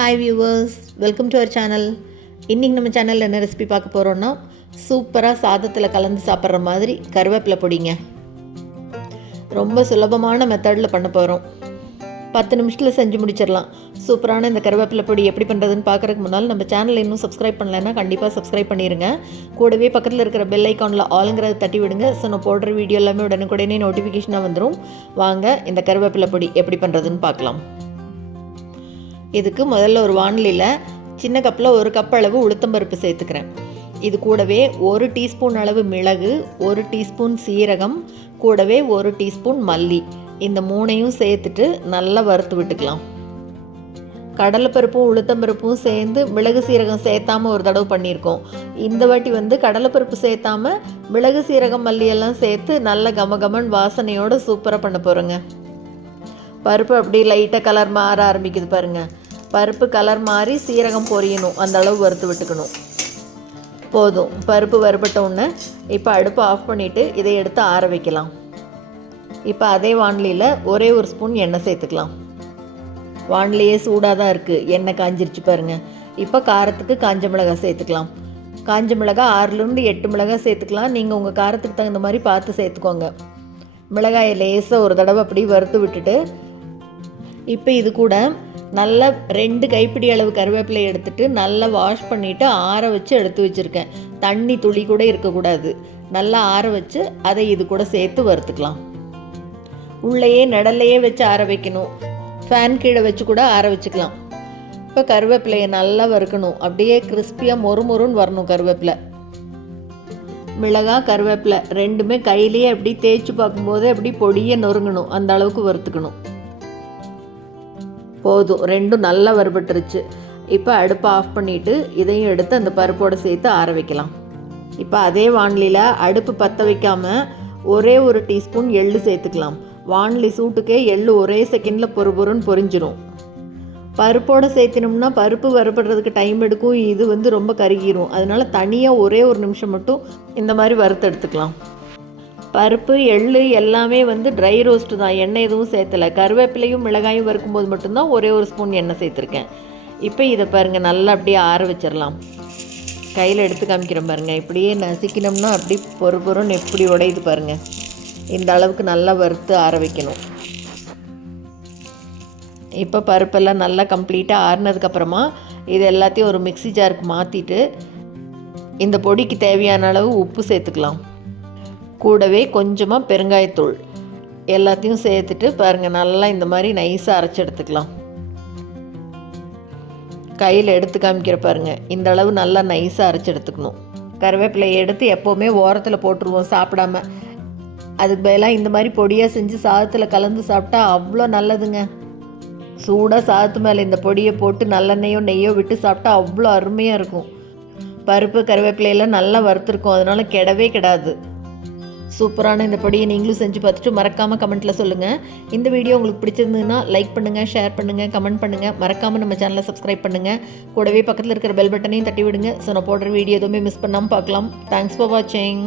Hi viewers, welcome to our channel. இன்றைக்கி நம்ம சேனலில் என்ன ரெசிபி பார்க்க போகிறோன்னா, சூப்பராக சாதத்தில் கலந்து சாப்பிட்ற மாதிரி கருவேப்பிலை பொடிங்க. ரொம்ப சுலபமான மெத்தடில் பண்ண போகிறோம். 10 நிமிஷத்தில் செஞ்சு முடிச்சிடலாம். சூப்பரான இந்த கருவேப்பிலை பொடி எப்படி பண்ணுறதுன்னு பார்க்குறதுக்கு முன்னால் நம்ம சேனலில் இன்னும் சப்ஸ்கிரைப் பண்ணலைன்னா கண்டிப்பாக சப்ஸ்கிரைப் பண்ணிடுங்க. கூடவே பக்கத்தில் இருக்கிற பெல் ஐக்கானில் ஆளுங்கிறத தட்டி விடுங்க. ஸோ நான் போடுற வீடியோ எல்லாமே உடனுக்குடனே நோட்டிஃபிகேஷனாக வந்துடும். வாங்க இந்த கருவேப்பிலை பொடி எப்படி பண்ணுறதுன்னு பார்க்கலாம். இதுக்கு முதல்ல ஒரு வாணலியில் சின்ன கப்பில் 1 கப் அளவு உளுத்தம்பருப்பு சேர்த்துக்கிறேன். இது கூடவே 1 டீஸ்பூன் அளவு மிளகு, 1 டீஸ்பூன் சீரகம், கூடவே 1 டீஸ்பூன் மல்லி, இந்த 3ஐயும் சேர்த்துட்டு நல்லா வறுத்து விட்டுக்கலாம். கடலைப்பருப்பும் உளுத்தம்பருப்பும் சேர்ந்து மிளகு சீரகம் சேர்த்தாமல் ஒரு தடவை பண்ணியிருக்கோம். இந்த வாட்டி கடலைப்பருப்பு சேர்த்தாமல் மிளகு சீரகம் மல்லியெல்லாம் சேர்த்து நல்ல கமகமன் வாசனையோடு சூப்பராக பண்ண போகிறோங்க. பருப்பு அப்படி லைட்டாக கலர் மாற ஆரம்பிக்குது பாருங்கள். பருப்பு கலர் மாறி சீரகம் பொரியணும், அந்த அளவு வறுத்து விட்டுக்கணும். போதும். பருப்பு வறுபட்ட உடனே இப்போ அடுப்பை ஆஃப் பண்ணிவிட்டு இதை எடுத்து ஆற வைக்கலாம். இப்போ அதே வாணலியில் ஒரே ஒரு ஸ்பூன் எண்ணெய் சேர்த்துக்கலாம். வாணலியே சூடாக தான் இருக்குது, எண்ணெய் காஞ்சிருச்சு பாருங்கள். இப்போ காரத்துக்கு காஞ்ச மிளகாய் சேர்த்துக்கலாம். காஞ்ச மிளகாய் 6லேருந்து 8 மிளகாய் சேர்த்துக்கலாம். நீங்கள் உங்கள் காரத்துக்கு தகுந்த மாதிரி பார்த்து சேர்த்துக்கோங்க. மிளகாயை லேசாக ஒரு தடவை அப்படி வறுத்து விட்டுட்டு இப்போ இது கூட நல்லா 2 கைப்பிடி அளவு கருவேப்பிலை எடுத்துகிட்டு நல்லா வாஷ் பண்ணிவிட்டு ஆற வச்சு எடுத்து வச்சுருக்கேன். தண்ணி துளி கூட இருக்கக்கூடாது. நல்லா ஆற வச்சு அதை இது கூட சேர்த்து வறுத்துக்கலாம். உள்ளேயே நடல்லையே வச்சு ஆற வைக்கணும். ஃபேன் கீழே வச்சு கூட ஆற வச்சுக்கலாம். இப்போ கருவேப்பிலையை நல்லா வறுக்கணும். அப்படியே கிறிஸ்பியாக மொறுமொறுன்னு வரணும் கருவேப்பிலை. மிளகாய் கருவேப்பிலை ரெண்டுமே கையிலேயே அப்படி தேய்ச்சி பார்க்கும்போது அப்படி பொடியை நொறுங்கணும், அந்த அளவுக்கு வறுத்துக்கணும். போதும், ரெண்டும் நல்லா வறுபட்டுருச்சு. இப்போ அடுப்பை ஆஃப் பண்ணிவிட்டு இதையும் எடுத்து அந்த பருப்போடு சேர்த்து ஆற வைக்கலாம். இப்போ அதே வாணலியில் அடுப்பு பற்ற வைக்காமல் ஒரே ஒரு டீஸ்பூன் எள்ளு சேர்த்துக்கலாம். வாணலி சூட்டுக்கே எள்ளு ஒரே செகண்டில் பொறுன்னு பொரிஞ்சிடும். பருப்போடு சேர்த்தினோம்னா பருப்பு வறுபடுறதுக்கு டைம் எடுக்கும். இது ரொம்ப கருகிரும். அதனால் தனியாக ஒரே ஒரு நிமிஷம் மட்டும் இந்த மாதிரி வறுத்து எடுத்துக்கலாம். பருப்பு எள்ளு எல்லாமே ட்ரை ரோஸ்ட்டு தான், எண்ணெய் எதுவும் சேர்த்தலை. கருவேப்பிலையும் மிளகாயும் வறுக்கும்போது மட்டும்தான் ஒரே ஒரு ஸ்பூன் எண்ணெய் சேர்த்துருக்கேன். இப்போ இதை பாருங்கள், நல்லா அப்படியே ஆற வச்சிடலாம். கையில் எடுத்து காமிக்கிறேன் பாருங்கள். இப்படியே நசுக்கினோம்னா அப்படி பொறுன்னு எப்படி உடையுது பாருங்கள். இந்த அளவுக்கு நல்லா வறுத்து ஆற வைக்கணும். இப்போ பருப்பெல்லாம் நல்லா கம்ப்ளீட்டாக ஆறினதுக்கப்புறமா இது எல்லாத்தையும் ஒரு மிக்ஸி ஜாருக்கு மாற்றிட்டு இந்த பொடிக்கு தேவையான அளவு உப்பு சேர்த்துக்கலாம். கூடவே கொஞ்சமாக பெருங்காயத்தூள் எல்லாத்தையும் சேர்த்துட்டு பாருங்கள், நல்லா இந்த மாதிரி நைஸாக அரைச்சி எடுத்துக்கலாம். கையில் எடுத்து காமிக்கிற பாருங்கள், இந்த அளவு நல்லா நைஸாக அரைச்சி எடுத்துக்கணும். கருவேப்பிலையை எடுத்து எப்போவுமே ஓரத்தில் போட்டுருவோம் சாப்பிடாம. அதுக்கு பதிலாக இந்த மாதிரி பொடியாக செஞ்சு சாதத்தில் கலந்து சாப்பிட்டா அவ்வளோ நல்லதுங்க. சூடாக சாதத்து மேலே இந்த பொடியை போட்டு நல்லெண்ணெயோ நெய்யோ விட்டு சாப்பிட்டா அவ்வளோ அருமையாக இருக்கும். பருப்பு கருவேப்பிலையெல்லாம் நல்லா வறுத்துருக்கும், அதனால் கெடவே கெடாது. சூப்பரான இந்த பொடியை நீங்களும் செஞ்சு பார்த்துட்டு மறக்காமல் கமெண்ட்டில் சொல்லுங்கள். இந்த வீடியோ உங்களுக்கு பிடிச்சிருந்ததுன்னா லைக் பண்ணுங்கள், ஷேர் பண்ணுங்கள், கமெண்ட் பண்ணுங்கள். மறக்காமல் நம்ம சேனலை சப்ஸ்கிரைப் பண்ணுங்கள். கூடவே பக்கத்தில் இருக்கிற பெல் பட்டனையும் தட்டி விடுங்க. ஸோ நான் போடுற வீடியோ எதுவுமே மிஸ் பண்ணாமல் பார்க்கலாம். தேங்க்ஸ் ஃபார் வாட்சிங்.